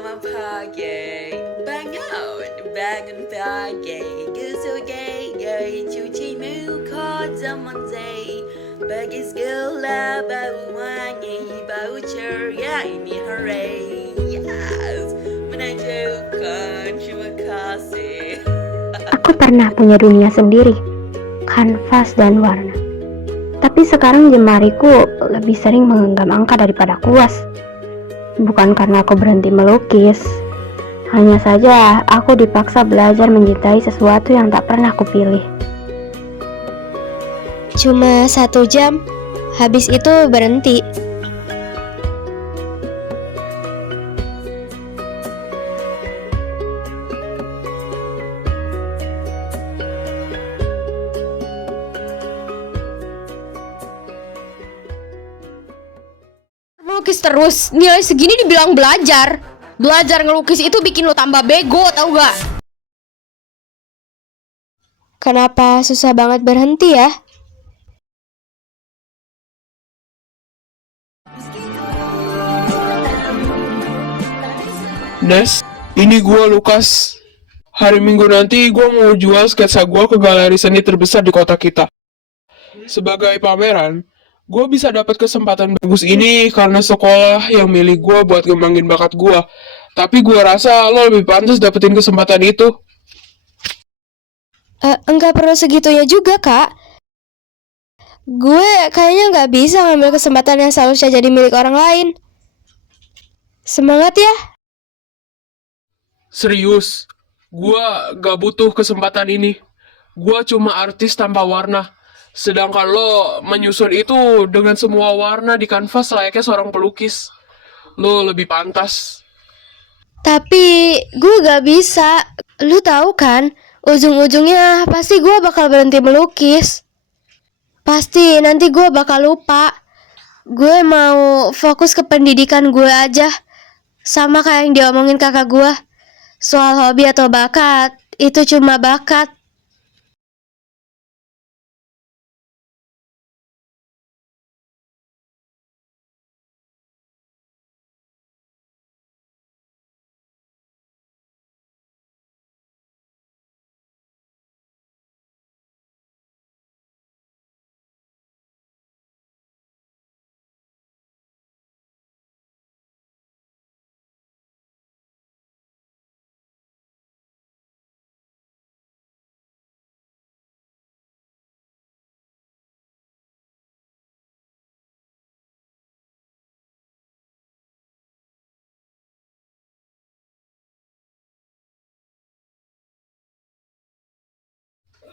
Selamat pagi, bangun pagi, gusur gigi, cuci muka zaman day, pergi sekolah bau wangi, bau ceria ini hooray, yes, menunjukkan terima kasih. Aku pernah punya dunia sendiri, kanvas dan warna. Tapi sekarang jemariku lebih sering menggenggam angka daripada kuas. Bukan karena aku berhenti melukis, hanya saja aku dipaksa belajar mencintai sesuatu yang tak pernah kupilih. Cuma 1 jam, habis itu berhenti. Melukis terus, nilai segini dibilang belajar. Belajar ngelukis itu bikin lo tambah bego, tau gak? Kenapa susah banget berhenti ya? Nes, ini gua Lukas. Hari Minggu nanti gua mau jual sketsa gua ke galeri seni terbesar di kota kita. Sebagai pameran, gua bisa dapat kesempatan bagus ini karena sekolah yang milih gua buat ngembangin bakat gua. Tapi gua rasa lo lebih pantas dapetin kesempatan itu. Enggak perlu segitunya juga, Kak. Gue kayaknya nggak bisa ngambil kesempatan yang seharusnya jadi milik orang lain. Semangat ya! Serius, gua gak butuh kesempatan ini. Gua cuma artis tanpa warna. Sedangkan lo menyusun itu dengan semua warna di kanvas layaknya seorang pelukis. Lo lebih pantas. Tapi gue gak bisa. Lu tahu kan, ujung-ujungnya pasti gue bakal berhenti melukis. Pasti nanti gue bakal lupa. Gue mau fokus ke pendidikan gue aja. Sama kayak yang diomongin kakak gue. Soal hobi atau bakat, itu cuma bakat.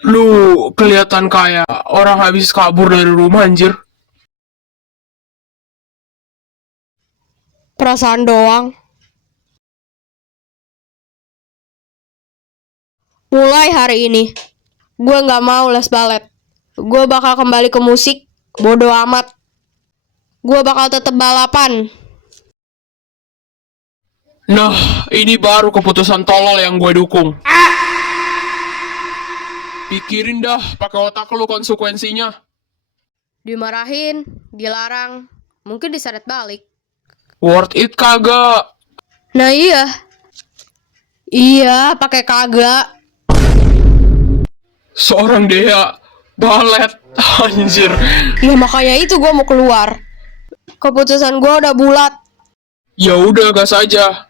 Lu kelihatan kayak orang habis kabur dari rumah anjir. Perasaan doang. Mulai hari ini, gue gak mau les balet. Gue bakal kembali ke musik, bodo amat. Gue bakal tetap balapan. Nah, ini baru keputusan tolol yang gue dukung. Pikirin dah, pakai otak lu konsekuensinya. Dimarahin, dilarang, mungkin diseret balik. Worth it kagak? Nah iya. Iya, pakai kagak. Seorang Dea balet anjir. Ya makanya itu gue mau keluar. Keputusan gue udah bulat. Ya udah gas aja.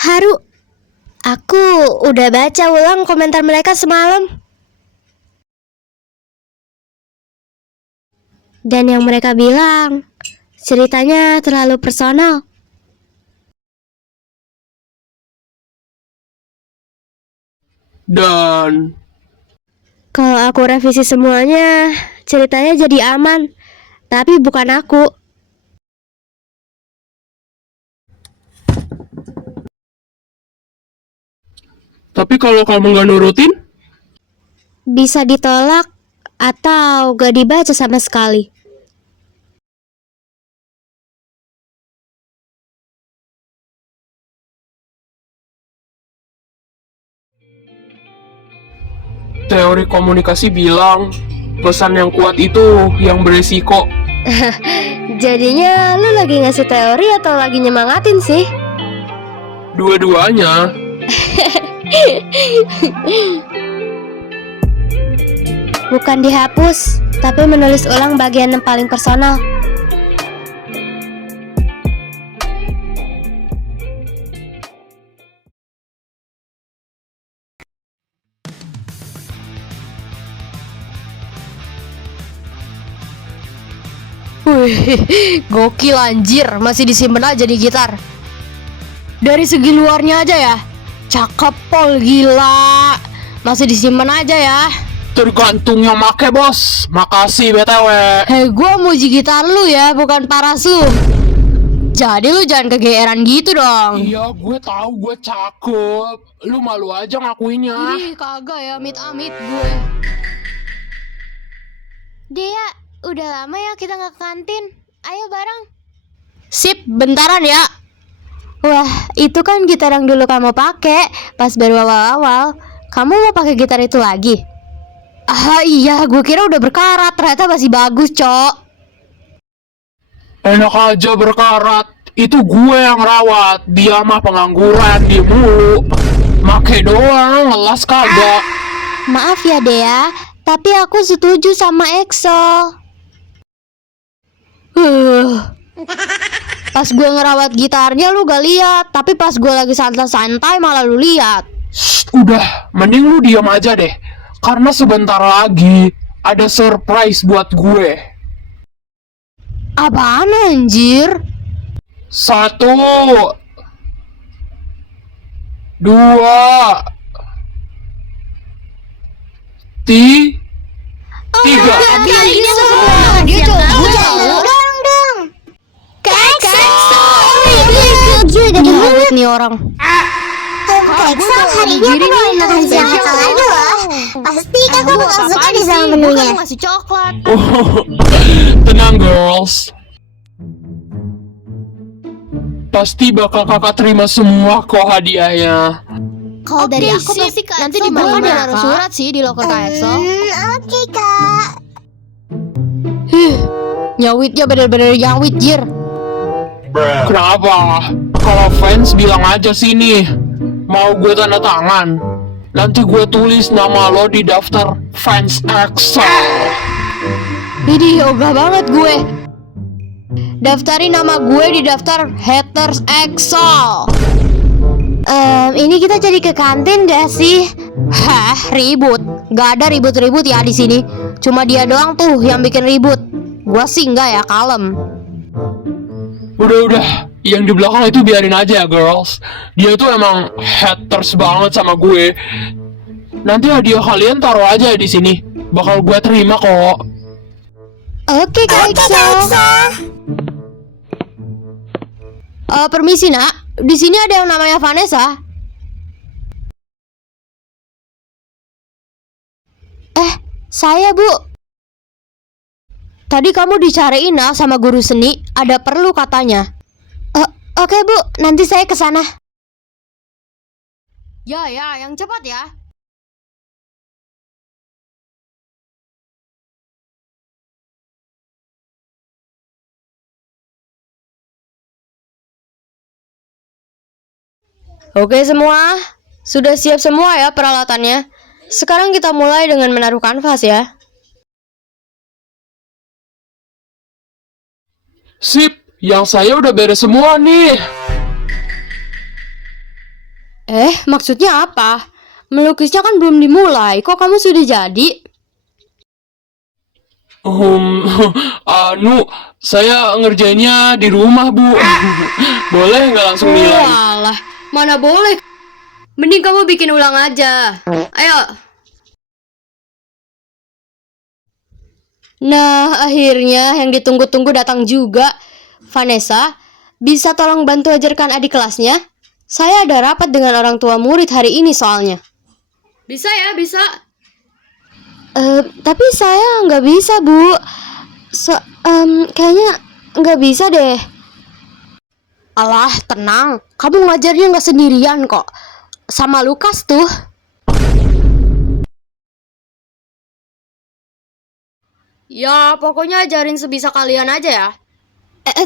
Haru, aku udah baca ulang komentar mereka semalam. Dan yang mereka bilang, ceritanya terlalu personal. Dan Kalau aku revisi semuanya, ceritanya jadi aman. Tapi bukan aku. Tapi kalau kamu nggak nurutin, Bisa ditolak atau gak dibaca sama sekali. teori komunikasi bilang pesan yang kuat itu yang beresiko. Jadinya lu lagi ngasih teori atau lagi nyemangatin sih? Dua-duanya. Bukan dihapus, tapi menulis ulang bagian yang paling personal. Wih, gokil anjir, masih disimpan aja di gitar. Dari segi luarnya aja ya, cakep pol, gila. Masih disimpan aja ya. Tergantung yang make, bos. Makasih BTW. Hei, gua muji gitar lu ya, bukan paras lu. Jadi lu jangan kegeeran gitu dong. Iya, gue tahu gue cakep. Lu malu aja ngakuinnya. Ih, kagak ya, amit-amit gue. Dea, udah lama ya kita nggak ke kantin. Ayo bareng. Sip, bentaran ya. Wah, itu kan gitar yang dulu kamu pakai pas baru awal-awal. Kamu mau pakai gitar itu lagi? Ah iya, gue kira udah berkarat, ternyata masih bagus, cok. Enak aja berkarat. Itu gue yang rawat. Dia mah pengangguran, dia mulu. Make doang, ngelas kagak. Maaf ya Dea, tapi aku setuju sama EXO. Pas gue ngerawat gitarnya lu gak lihat, tapi pas gue lagi santai-santai malah lu lihat. Udah, mending lu diam aja deh. Karena sebentar lagi ada surprise buat gue. Apaan anjir? 1 2 3. Dia coba. Nyawit nih orang. EXO hari ini aku bawain makan siang apa lagi loh. Pasti kakak bakal suka di sama menunya. Masih coklat. Tenang girls. Pasti bakal kakak terima semua kok hadiahnya. Kalau dari aku pasti Kak Nanti EXO di bawah beli dia makan. naruh surat sih di loker KXO. Oke kak. Nyawitnya bener-bener nyawit, jir. Kenapa? Kalau fans bilang aja sini. Mau gue tanda tangan. Nanti gue tulis nama lo di daftar fans EXO. Ini ogah banget gue. Daftarin nama gue di daftar haters EXO. Ini kita jadi ke kantin gak sih? Hah, ribut? Gak ada ribut-ribut ya di sini. Cuma dia doang tuh yang bikin ribut. Gua sih enggak ya, kalem. Udah, yang di belakang itu biarin aja ya girls. Dia tuh emang haters banget sama gue. Nanti hadiah kalian taruh aja di sini. Bakal gue terima kok. Oke Kak EXO. Permisi nak, di sini ada yang namanya Vanessa. Saya Bu. Tadi kamu dicariin nak sama guru seni, ada perlu katanya. Oke Bu, nanti saya ke sana. Ya, yang cepat ya. Oke semua, sudah siap semua ya peralatannya. Sekarang kita mulai dengan menaruh kanvas ya. Sip, yang saya udah beres semua nih. Maksudnya apa? Melukisnya kan belum dimulai, kok kamu sudah jadi? Saya ngerjainnya di rumah, Bu. Boleh nggak langsung nilai? Walah, mana boleh. Mending kamu bikin ulang aja. Ayo. Nah, akhirnya yang ditunggu-tunggu datang juga. Vanessa, bisa tolong bantu ajarkan adik kelasnya? Saya ada rapat dengan orang tua murid hari ini soalnya. Bisa ya, bisa. Tapi saya nggak bisa, Bu. Kayaknya nggak bisa deh. Alah, tenang. Kamu ngajarnya nggak sendirian kok. Sama Lukas tuh. Ya, pokoknya ajarin sebisa kalian aja ya.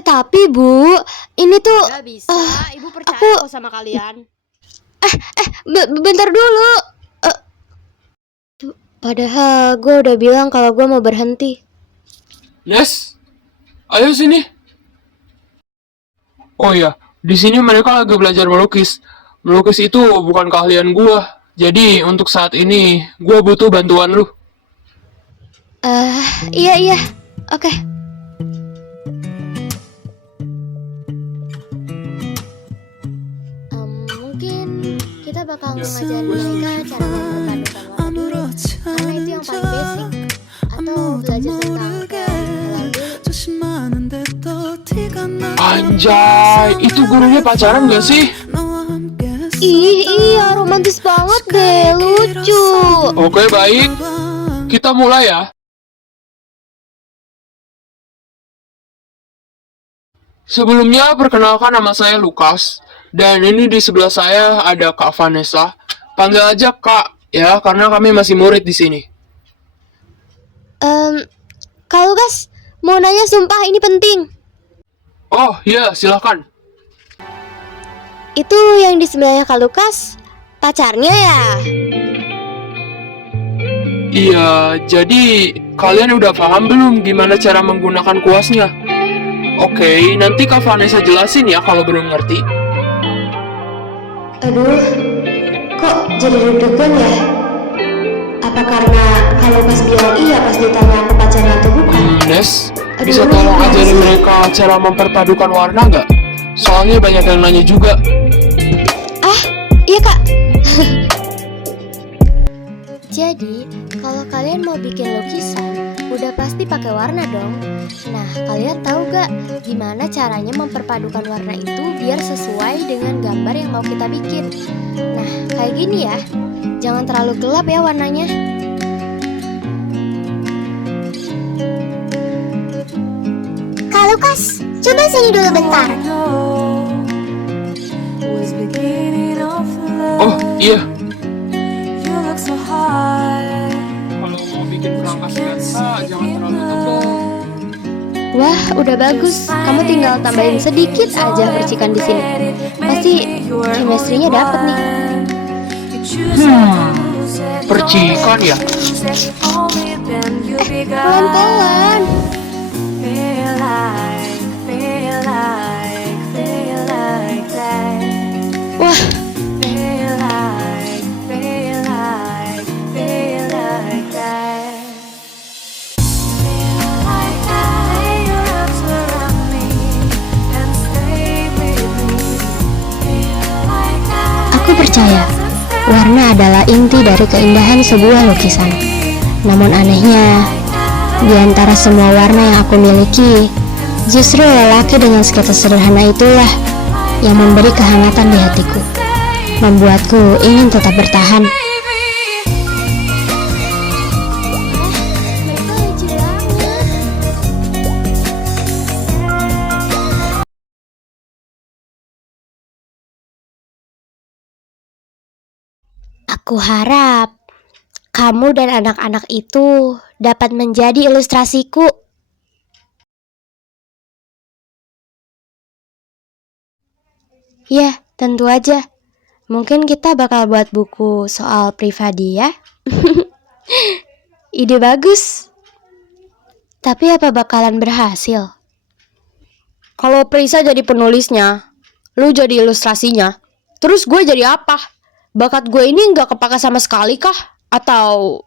Tapi Bu, ini tuh Ya bisa, Ibu percaya kok sama kalian. bentar dulu. Padahal gue udah bilang kalau gue mau berhenti. Nes, ayo sini. Oh iya, di sini mereka lagi belajar melukis. Melukis itu bukan keahlian gua. Jadi untuk saat ini gua butuh bantuan lu. Iya, oke. Mungkin kita bakal ngajarin mereka cara memperpadukan warna dulu, karena itu yang paling basic. Atau belajar tentang kayak dulu. Anjay, itu gurunya pacaran gak sih? Iya, romantis banget deh, lucu. Oke, baik. Kita mulai ya. Sebelumnya, perkenalkan nama saya Lukas. Dan ini di sebelah saya ada Kak Vanessa. Panggil aja Kak, ya, karena kami masih murid di sini. Kalau Lukas, mau nanya sumpah ini penting. Oh, iya, silakan. Itu yang di sebelahnya Kak Lukas, pacarnya ya? Iya, jadi kalian udah paham belum gimana cara menggunakan kuasnya? Oke, nanti Kak Vanessa jelasin ya kalau belum ngerti. Aduh, kok jadi deg-degan ya? Apa karena kalau pas bilang iya pas ditanya aku pacarnya atau bukan? Nes, bisa tolong ajarin mereka cara memperpadukan warna nggak? Soalnya banyak yang nanya juga. Iya Kak. Jadi, kalau kalian mau bikin lukisan, udah pasti pakai warna dong. Nah, kalian tahu gak gimana caranya memperpadukan warna itu biar sesuai dengan gambar yang mau kita bikin? Nah, kayak gini ya. Jangan terlalu gelap ya warnanya. Kak Lukas, coba sini dulu bentar. Oh, iya. Kalau mau bikin perangkat sketsa, jangan terlalu tebal. Wah, udah bagus. Kamu tinggal tambahin sedikit aja percikan di sini. Pasti chemistry-nya dapet nih. Percikan ya? Pelan-pelan. Wah, aku percaya warna adalah inti dari keindahan sebuah lukisan. Namun anehnya, di antara semua warna yang aku miliki, justru lelaki dengan sketsa sederhana itulah yang memberi kehangatan di hatiku, membuatku ingin tetap bertahan. Aku harap kamu dan anak-anak itu dapat menjadi ilustrasiku. Ya, tentu aja. Mungkin kita bakal buat buku soal pribadi ya. Ide bagus. Tapi apa bakalan berhasil? Kalau Prisa jadi penulisnya, lu jadi ilustrasinya, terus gue jadi apa? Bakat gue ini nggak kepake sama sekali kah? Atau...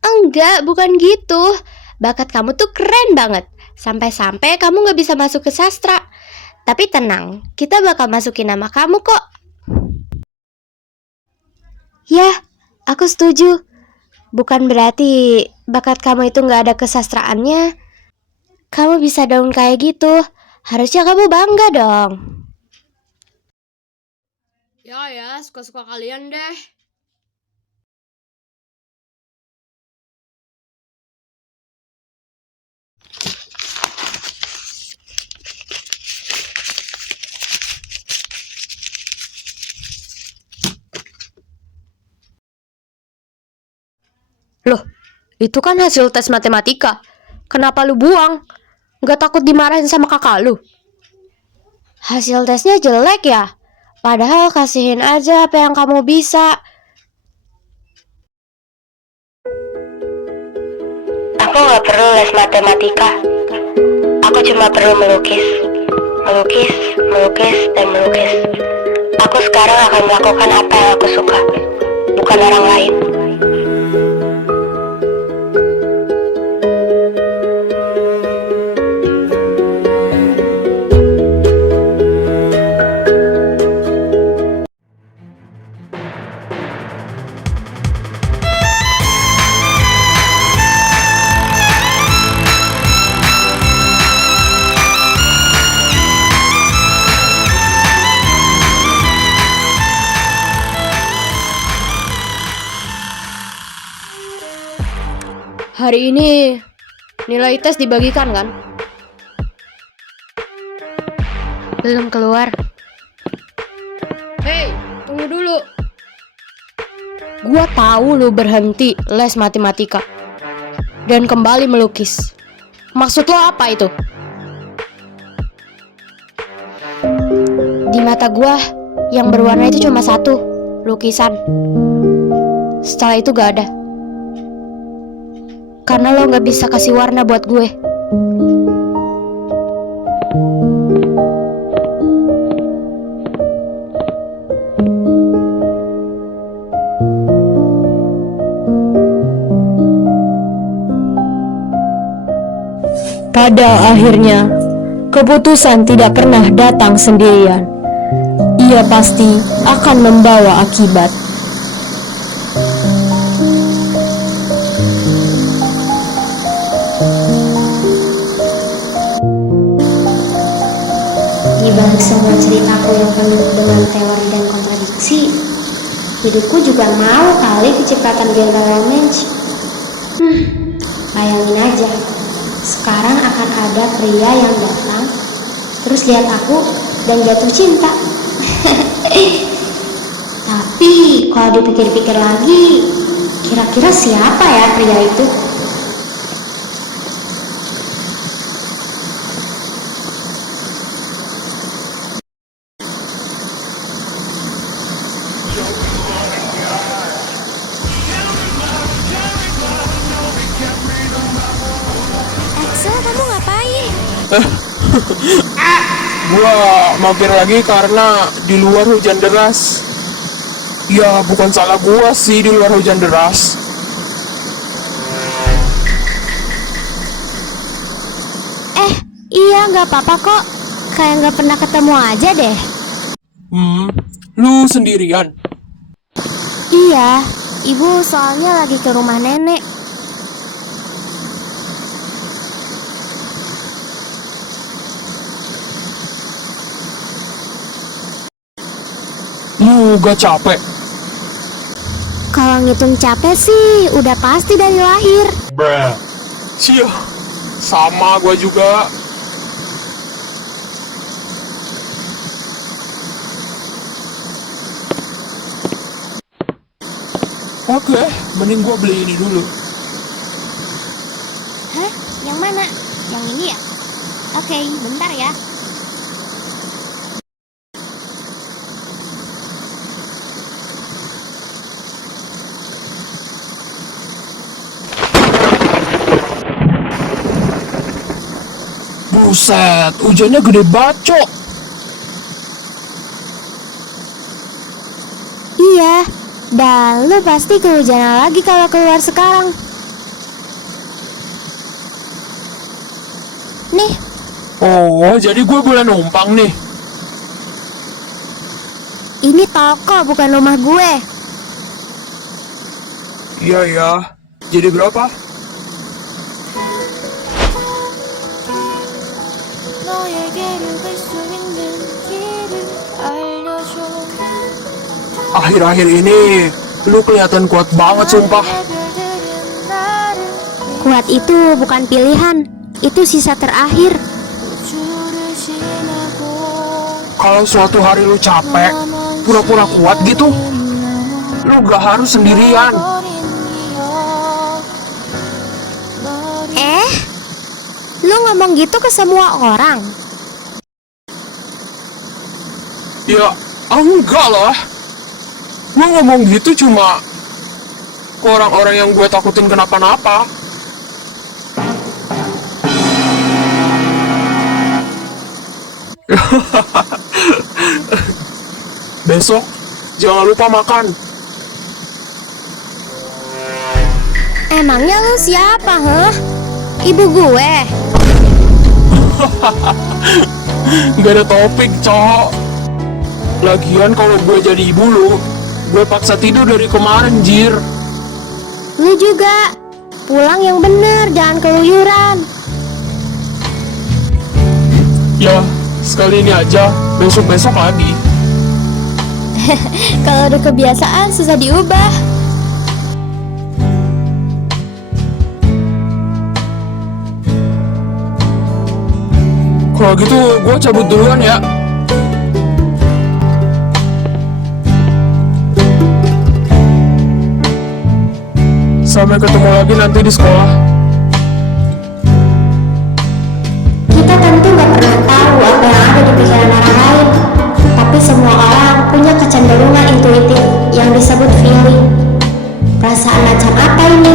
Enggak, bukan gitu. Bakat kamu tuh keren banget. Sampai-sampai kamu gak bisa masuk ke sastra. Tapi tenang, kita bakal masukin nama kamu kok. Ya, aku setuju. Bukan berarti bakat kamu itu gak ada kesastraannya. Kamu bisa daun kayak gitu. Harusnya kamu bangga dong. Ya, suka-suka kalian deh. Loh, itu kan hasil tes matematika. Kenapa lu buang? Nggak takut dimarahin sama kakak lu? Hasil tesnya jelek ya? Padahal kasihin aja apa yang kamu bisa. Aku nggak perlu les matematika. Aku cuma perlu melukis. Melukis, melukis, dan melukis. Aku sekarang akan melakukan apa yang aku suka, bukan orang lain. Hari ini nilai tes dibagikan kan? Belum keluar. Hei, tunggu dulu. Gua tahu lu berhenti les matematika dan kembali melukis. Maksud lo apa itu? Di mata gua, yang berwarna itu cuma satu, lukisan. Setelah itu gak ada. Karena lo gak bisa kasih warna buat gue. Pada akhirnya, keputusan tidak pernah datang sendirian. Ia pasti akan membawa akibat. Di balik semua ceritaku yang penuh dengan teori dan kontradiksi, hidupku juga mau kali kecipratan genre romance. Bayangin aja, sekarang akan ada pria yang datang, terus lihat aku dan jatuh cinta. Tapi kalau dipikir-pikir lagi, kira-kira siapa ya pria itu? Axel, kamu ngapain? Gua mampir lagi karena di luar hujan deras. Ya, bukan salah gua sih di luar hujan deras. Iya, nggak apa-apa kok. Kayak nggak pernah ketemu aja deh. Lu sendirian? Iya, ibu soalnya lagi ke rumah nenek. Lu gak capek? Kalau ngitung capek sih, udah pasti dari lahir. Cia, sama gua juga. Oke, mending gua beli ini dulu. Hah? Yang mana? Yang ini ya? Oke, bentar ya. Buset, hujannya gede bacok. Iya, dan lu pasti kehujanan lagi kalau keluar sekarang. Nih, Oh, jadi gue boleh numpang nih. ini toko bukan rumah gue. Iya ya. Jadi berapa? 너에게 갈 수 있는 길을 알려줘. Akhir-akhir ini, lu kelihatan kuat banget sumpah. Kuat itu bukan pilihan, itu sisa terakhir. Kalau suatu hari lu capek, pura-pura kuat gitu, lu gak harus sendirian. Lu ngomong gitu ke semua orang? Ya, enggak lah. Gue ngomong gitu cuma ke orang-orang yang gue takutin kenapa-napa. Besok, jangan lupa makan. Emangnya lu siapa, hah? Ibu gue? Gak ada topik, cowok. Lagian kalau gue jadi ibu lu, gue paksa tidur dari kemarin, Jir. Lu juga. Pulang yang bener, jangan keluyuran. Ya, sekali ini aja, besok-besok lagi. Kalau udah kebiasaan, susah diubah. Kalau gitu, gue cabut duluan ya. Sampai ketemu lagi nanti di sekolah. Kita tentu gak pernah tahu apa yang ada di pikiran orang lain. Tapi semua orang punya kecenderungan intuitif yang disebut feeling. Perasaan macam apa ini?